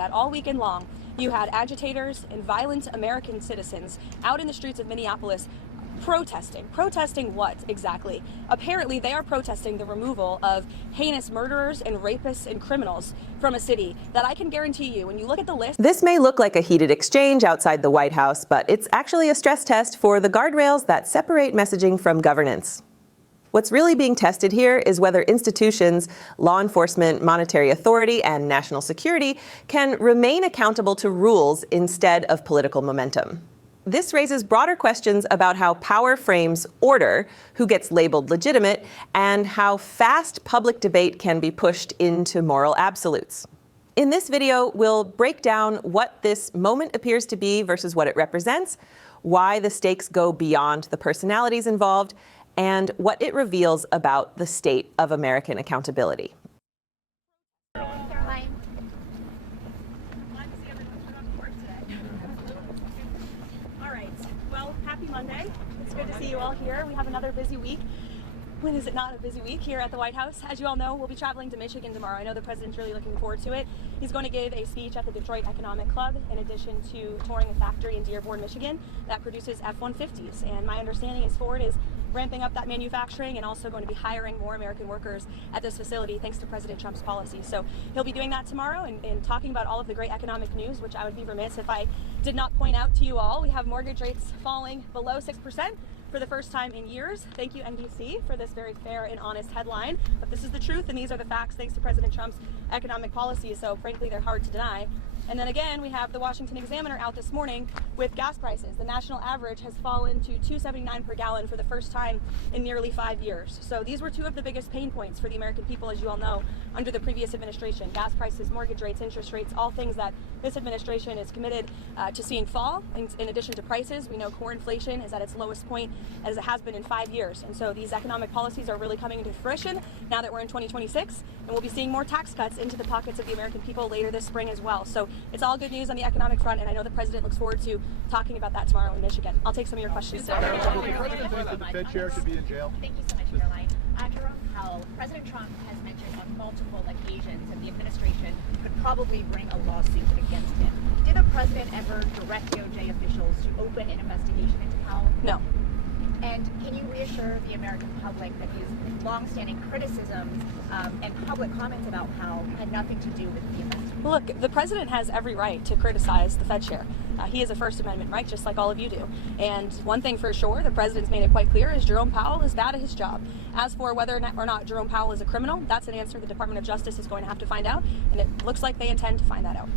that all weekend long you had agitators and violent American citizens out in the streets of Minneapolis protesting. Protesting what exactly? Apparently they are protesting the removal of heinous murderers and rapists and criminals from a city that I can guarantee you, when you look at the list... This may look like a heated exchange outside the White House, but it's actually a stress test for the guardrails that separate messaging from governance. What's really being tested here is whether institutions, law enforcement, monetary authority, and national security can remain accountable to rules instead of political momentum. This raises broader questions about how power frames order, who gets labeled legitimate, and how fast public debate can be pushed into moral absolutes. In this video, we'll break down what this moment appears to be versus what it represents, why the stakes go beyond the personalities involved, and what it reveals about the state of American accountability. Monday. It's good to see you all here. We have another busy week. When is it not a busy week here at the White House? As you all know, we'll be traveling to Michigan tomorrow. I know the president's really looking forward to it. He's going to give a speech at the Detroit Economic Club, in addition to touring a factory in Dearborn, Michigan that produces F-150s. And my understanding is Ford is ramping up that manufacturing and also going to be hiring more American workers at this facility thanks to President Trump's policies. So he'll be doing that tomorrow and talking about all of the great economic news, which I would be remiss if I did not point out to you all. We have mortgage rates falling below 6% for the first time in years. Thank you, NBC, for this very fair and honest headline. But this is the truth, and these are the facts thanks to President Trump's economic policies, so frankly, they're hard to deny. And then again, we have the Washington Examiner out this morning with gas prices. The national average has fallen to $2.79 per gallon for the first time in nearly 5 years. So these were two of the biggest pain points for the American people, as you all know, under the previous administration. Gas prices, mortgage rates, interest rates, all things that this administration is committed to seeing fall. In addition to prices, we know core inflation is at its lowest point as it has been in 5 years. And so these economic policies are really coming into fruition now that we're in 2026, and we'll be seeing more tax cuts into the pockets of the American people later this spring as well. So it's all good news on the economic front, and I know the president looks forward to talking about that tomorrow in Michigan. I'll take some of your questions. Will the president think that the Fed chair should be in jail? Thank you so much, Caroline. Jerome Powell, President Trump has mentioned on multiple occasions that the administration could probably bring a lawsuit against him. Did the president ever direct DOJ officials to open an investigation into Powell? No. And can you reassure the American public that his long-standing criticisms and public comments about Powell had nothing to do with the event? Well, look, the president has every right to criticize the Fed chair. He has a First Amendment right, just like all of you do. And one thing for sure, the president's made it quite clear, is Jerome Powell is bad at his job. As for whether or not Jerome Powell is a criminal, that's an answer the Department of Justice is going to have to find out, and it looks like they intend to find that out.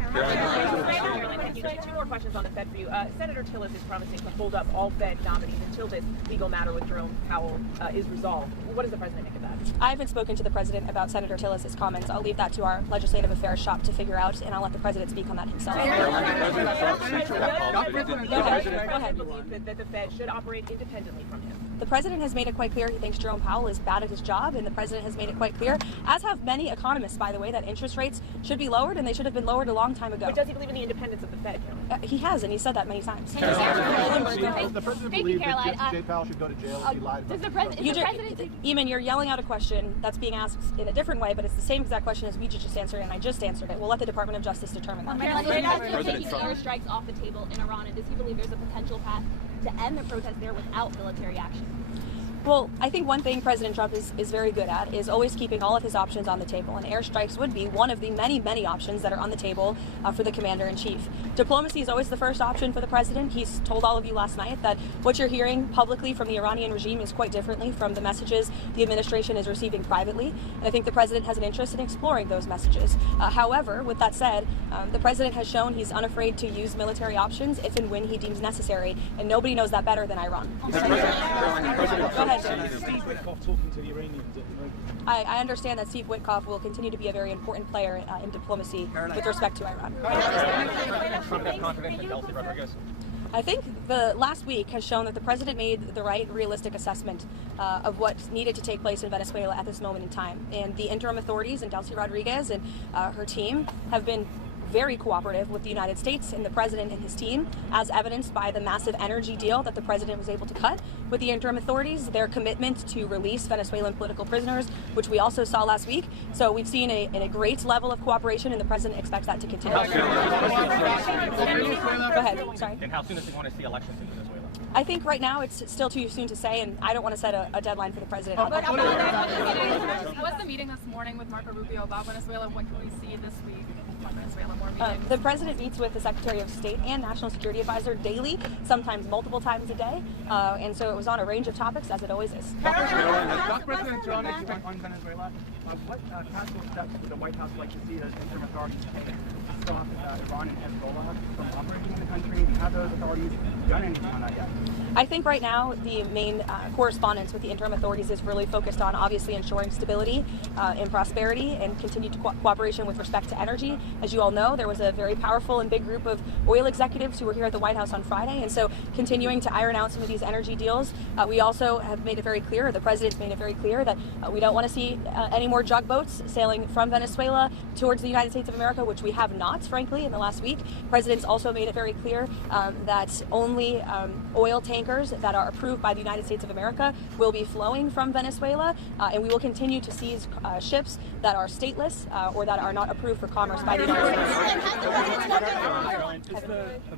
Two more questions on the Fed for you. Senator Tillis is promising to hold up all Fed nominees until this legal matter with Jerome Powell is resolved. What does the president think of that? I haven't spoken to the president about Senator Tillis' comments. I'll leave that to our legislative affairs shop to figure out, and I'll let the president speak on that himself. Go ahead. Believe that the Fed should operate independently from him. The president has made it quite clear he thinks Jerome Powell is bad at his job, and the president has made it quite clear, as have many economists, by the way, that interest rates should be lowered, and they should have been lowered a long time ago. But does he believe in the independence of the Fed? He has, and he said that many times. Does the president believe that Jay Powell should go to jail if he lied about Eamon, you're yelling out a question that's being asked in a different way, but it's the same exact question as we just answered, and I just answered it. We'll let the Department of Justice determine that. Taking airstrikes off the table in Iran, and does he believe there's a potential path to end the protest there without military action? Well, I think one thing President Trump is very good at is always keeping all of his options on the table, and airstrikes would be one of the many options that are on the table for the commander-in-chief. Diplomacy is always the first option for the president. He's told all of you last night that what you're hearing publicly from the Iranian regime is quite differently from the messages the administration is receiving privately, and I think the president has an interest in exploring those messages. However, with that said, the president has shown he's unafraid to use military options if and when he deems necessary, and nobody knows that better than Iran. Go ahead. Steve Witkoff talking to the Iranians at the moment. I understand that Steve Witkoff will continue to be a very important player in diplomacy with respect to Iran. I think the last week has shown that the president made the right, realistic assessment of what needed to take place in Venezuela at this moment in time. And the interim authorities and Delcy Rodriguez and her team have been very cooperative with the United States and the president and his team, as evidenced by the massive energy deal that the president was able to cut with the interim authorities, their commitment to release Venezuelan political prisoners, which we also saw last week. So we've seen a great level of cooperation, and the president expects that to continue. Go ahead. Sorry. And how soon does he want to see elections in Venezuela? I think right now it's still too soon to say, and I don't want to set a deadline for the president. Was the meeting this morning with Marco Rubio about Venezuela? What can we see this week on Venezuela? More meetings? The president meets with the Secretary of State and National Security Advisor daily, sometimes multiple times a day, and so it was on a range of topics, as it always is. Does President Trump expect on Venezuela? What practical steps would the White House like to see the interim authorities take to stop Iran and Hezbollah from operating in the country? Have those authorities done anything on that yet? I think right now the main correspondence with the interim authorities is really focused on obviously ensuring stability and prosperity and continued cooperation with respect to energy. As you all know, there was a very powerful and big group of oil executives who were here at the White House on Friday, and so continuing to iron out some of these energy deals. We also have made it very clear, the president's made it very clear that we don't want to see any more jug boats sailing from Venezuela towards the United States of America, which we have not, frankly, in the last week. The president's also made it very clear that only oil tankers that are approved by the United States of America will be flowing from Venezuela, and we will continue to seize ships that are stateless or that are not approved for commerce by the United States.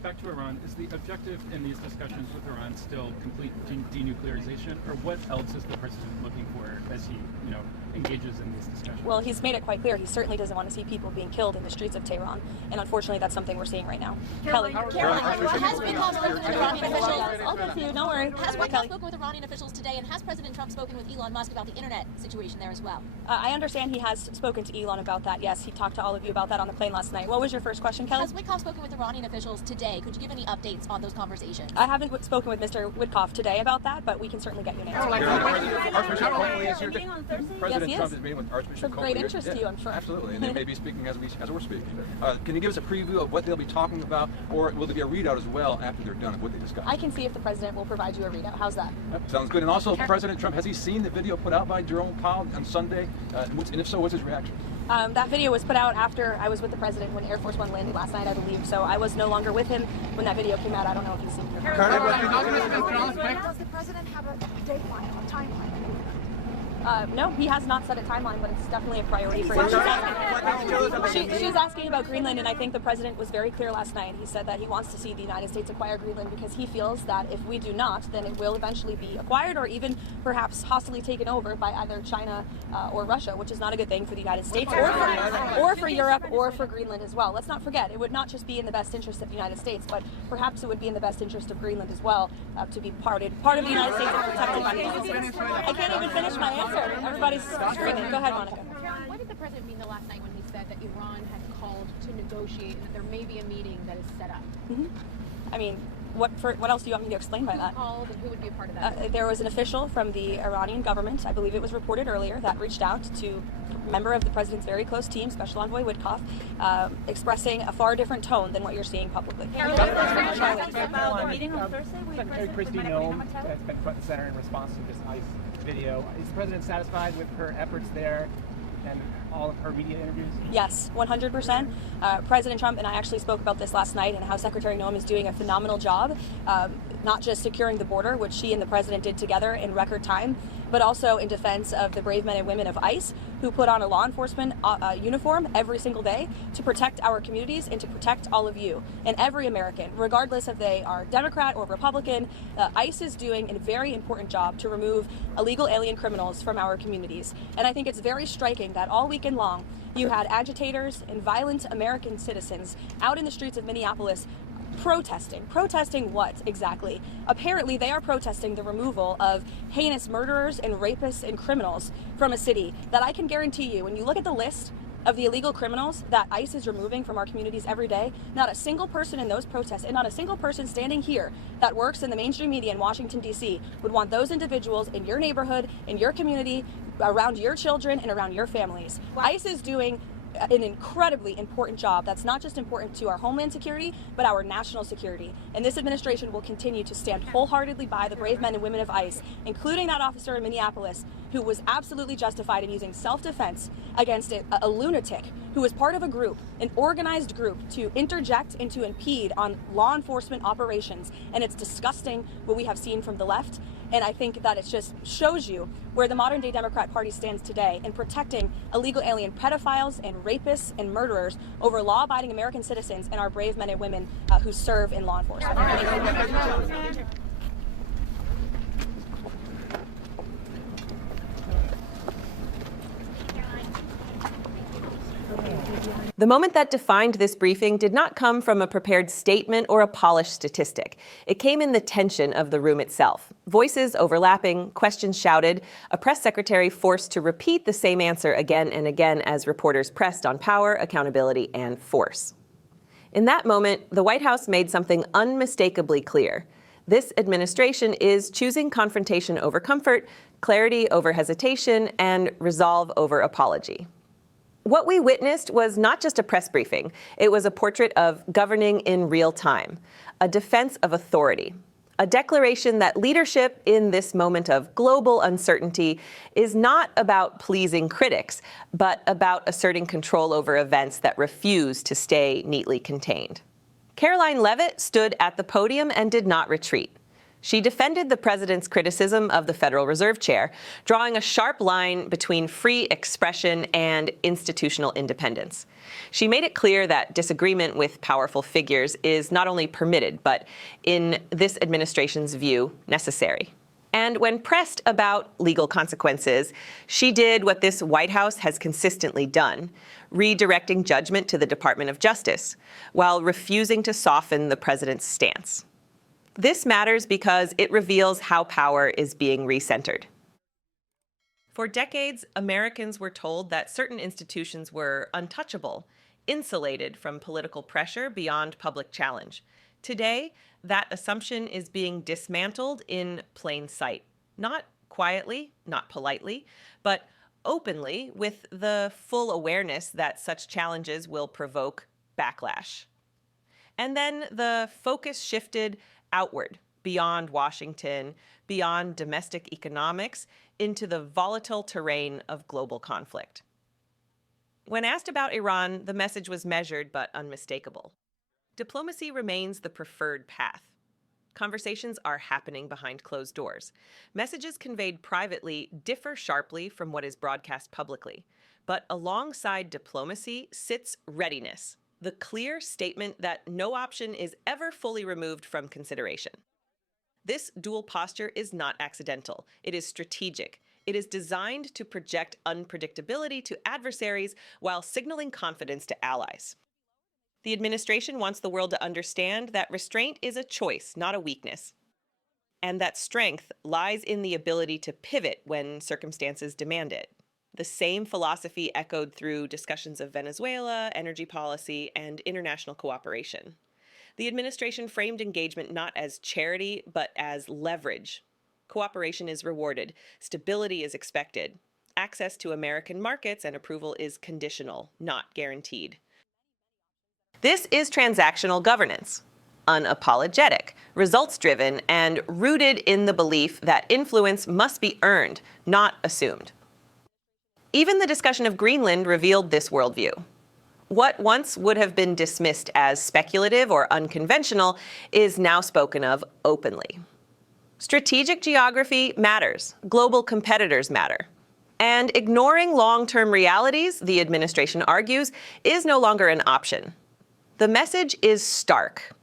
Back to Iran, is the objective in these discussions with Iran still complete denuclearization, or what else is the president looking for as he, engages in these discussions? Well, he's made it quite clear he certainly doesn't want to see people being killed in the streets of Tehran, and unfortunately that's something we're seeing right now. Kelly. Has White House spoken with Iranian officials? I'll get to you, don't worry. Has White House spoken with Iranian officials today, and has President Trump spoken with Elon Musk about the internet situation there as well? I understand he has spoken to Elon about that. Yes, he talked to all of you about that on the plane last night. What was your first question, Kelly? Has Witkoff spoken with Iranian officials today? Could you give any updates on those conversations? I haven't spoken with Mr. Witkoff today about that, but we can certainly get you an answer. President Trump is meeting with Archbishop It's of great interest to you, I'm sure. Absolutely, and they may be speaking as we're speaking. Can you give us a preview of what they'll be talking about, or will there be a readout as well after they're done of what they discuss? I can see if the president will provide you a readout. How's that? Sounds good. And also, President Trump, has he seen the video put out by Jerome Powell on Sunday? And if so, what's his reaction? That video was put out after I was with the president when Air Force One landed last night, I believe. So I was no longer with him when that video came out. I don't know if he's seen it. Does the president have a deadline or a timeline? No, he has not set a timeline, but it's definitely a priority for him. She's asking about Greenland, and I think the president was very clear last night. He said that he wants to see the United States acquire Greenland because he feels that if we do not, then it will eventually be acquired or even perhaps hostily taken over by either China or Russia, which is not a good thing for the United States or for Europe or for Greenland as well. Let's not forget, it would not just be in the best interest of the United States, but perhaps it would be in the best interest of Greenland as well to be part of the United States and protected by the United States. I can't even finish my answer. Everybody's screaming. Go ahead, Monica. What did the president mean last night when he said that Iran had called to negotiate and that there may be a meeting that is set up? I mean, what else do you want me to explain by that? Who called and who would be a part of that? There was an official from the Iranian government, I believe it was reported earlier, that reached out to a member of the president's very close team, Special Envoy Witkoff, expressing a far different tone than what you're seeing publicly. About the meeting on Thursday, Secretary Kristi Noem has been front and center in response to this ICE video. Is the president satisfied with her efforts there and all of her media interviews? Yes, 100%. President Trump and I actually spoke about this last night and how Secretary Noem is doing a phenomenal job, not just securing the border, which she and the president did together in record time, but also in defense of the brave men and women of ICE who put on a law enforcement uniform every single day to protect our communities and to protect all of you and every American, regardless if they are Democrat or Republican. ICE is doing a very important job to remove illegal alien criminals from our communities. And I think it's very striking that all weekend long you had agitators and violent American citizens out in the streets of Minneapolis protesting what exactly? Apparently they are protesting the removal of heinous murderers and rapists and criminals from a city that I can guarantee you, when you look at the list of the illegal criminals that ICE is removing from our communities every day, not a single person in those protests and not a single person standing here that works in the mainstream media in Washington, D.C. would want those individuals in your neighborhood, in your community, around your children and around your families. ICE is doing an incredibly important job that's not just important to our homeland security, but our national security. And this administration will continue to stand wholeheartedly by the brave men and women of ICE, including that officer in Minneapolis who was absolutely justified in using self-defense against a lunatic who was part of a group, an organized group, to interject and to impede on law enforcement operations. And it's disgusting what we have seen from the left. And I think that it just shows you where the modern day Democrat Party stands today in protecting illegal alien pedophiles and rapists and murderers over law-abiding American citizens and our brave men and women who serve in law enforcement. The moment that defined this briefing did not come from a prepared statement or a polished statistic. It came in the tension of the room itself. Voices overlapping, questions shouted, a press secretary forced to repeat the same answer again and again as reporters pressed on power, accountability, and force. In that moment, the White House made something unmistakably clear. This administration is choosing confrontation over comfort, clarity over hesitation, and resolve over apology. What we witnessed was not just a press briefing. It was a portrait of governing in real time, a defense of authority, a declaration that leadership in this moment of global uncertainty is not about pleasing critics, but about asserting control over events that refuse to stay neatly contained. Karoline Leavitt stood at the podium and did not retreat. She defended the president's criticism of the Federal Reserve Chair, drawing a sharp line between free expression and institutional independence. She made it clear that disagreement with powerful figures is not only permitted, but, in this administration's view, necessary. And when pressed about legal consequences, she did what this White House has consistently done, redirecting judgment to the Department of Justice, while refusing to soften the president's stance. This matters because it reveals how power is being recentered. For decades, Americans were told that certain institutions were untouchable, insulated from political pressure beyond public challenge. Today, that assumption is being dismantled in plain sight. Not quietly, not politely, but openly, with the full awareness that such challenges will provoke backlash. And then the focus shifted outward, beyond Washington, beyond domestic economics, into the volatile terrain of global conflict. When asked about Iran, the message was measured but unmistakable. Diplomacy remains the preferred path. Conversations are happening behind closed doors. Messages conveyed privately differ sharply from what is broadcast publicly. But alongside diplomacy sits readiness, the clear statement that no option is ever fully removed from consideration. This dual posture is not accidental. It is strategic. It is designed to project unpredictability to adversaries while signaling confidence to allies. The administration wants the world to understand that restraint is a choice, not a weakness, and that strength lies in the ability to pivot when circumstances demand it. The same philosophy echoed through discussions of Venezuela, energy policy, and international cooperation. The administration framed engagement not as charity, but as leverage. Cooperation is rewarded, stability is expected. Access to American markets and approval is conditional, not guaranteed. This is transactional governance, unapologetic, results-driven, and rooted in the belief that influence must be earned, not assumed. Even the discussion of Greenland revealed this worldview. What once would have been dismissed as speculative or unconventional is now spoken of openly. Strategic geography matters. Global competitors matter. And ignoring long-term realities, the administration argues, is no longer an option. The message is stark.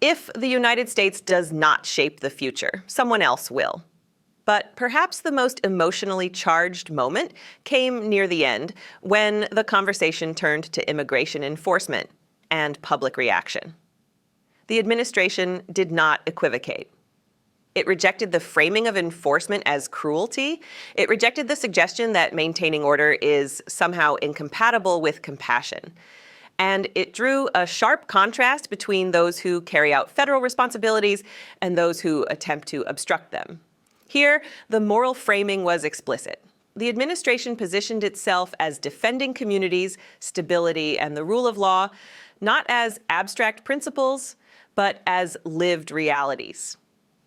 If the United States does not shape the future, someone else will. But perhaps the most emotionally charged moment came near the end, when the conversation turned to immigration enforcement and public reaction. The administration did not equivocate. It rejected the framing of enforcement as cruelty. It rejected the suggestion that maintaining order is somehow incompatible with compassion. And it drew a sharp contrast between those who carry out federal responsibilities and those who attempt to obstruct them. Here, the moral framing was explicit. The administration positioned itself as defending communities, stability, and the rule of law, not as abstract principles, but as lived realities.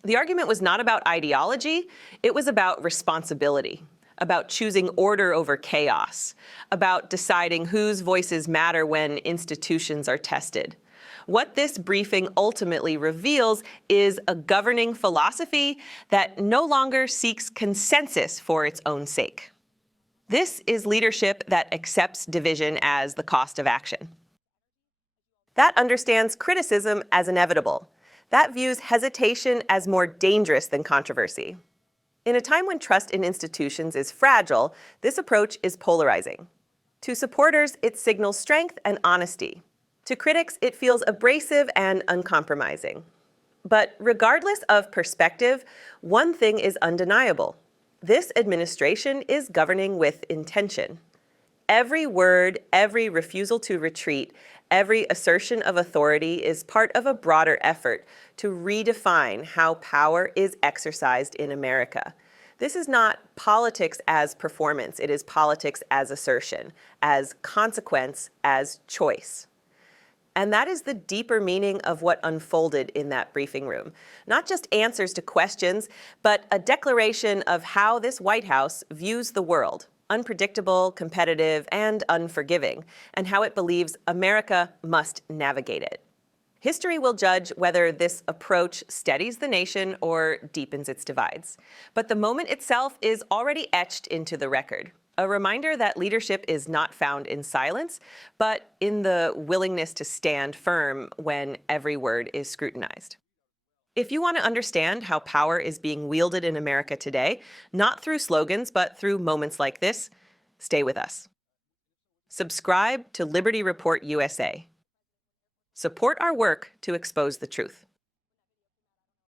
The argument was not about ideology, it was about responsibility, about choosing order over chaos, about deciding whose voices matter when institutions are tested. What this briefing ultimately reveals is a governing philosophy that no longer seeks consensus for its own sake. This is leadership that accepts division as the cost of action. That understands criticism as inevitable. That views hesitation as more dangerous than controversy. In a time when trust in institutions is fragile, this approach is polarizing. To supporters, it signals strength and honesty. To critics, it feels abrasive and uncompromising. But regardless of perspective, one thing is undeniable. This administration is governing with intention. Every word, every refusal to retreat, every assertion of authority is part of a broader effort to redefine how power is exercised in America. This is not politics as performance, it is politics as assertion, as consequence, as choice. And that is the deeper meaning of what unfolded in that briefing room. Not just answers to questions, but a declaration of how this White House views the world, unpredictable, competitive, and unforgiving, and how it believes America must navigate it. History will judge whether this approach steadies the nation or deepens its divides. But the moment itself is already etched into the record. A reminder that leadership is not found in silence, but in the willingness to stand firm when every word is scrutinized. If you want to understand how power is being wielded in America today, not through slogans, but through moments like this, stay with us. Subscribe to Liberty Report USA. Support our work to expose the truth.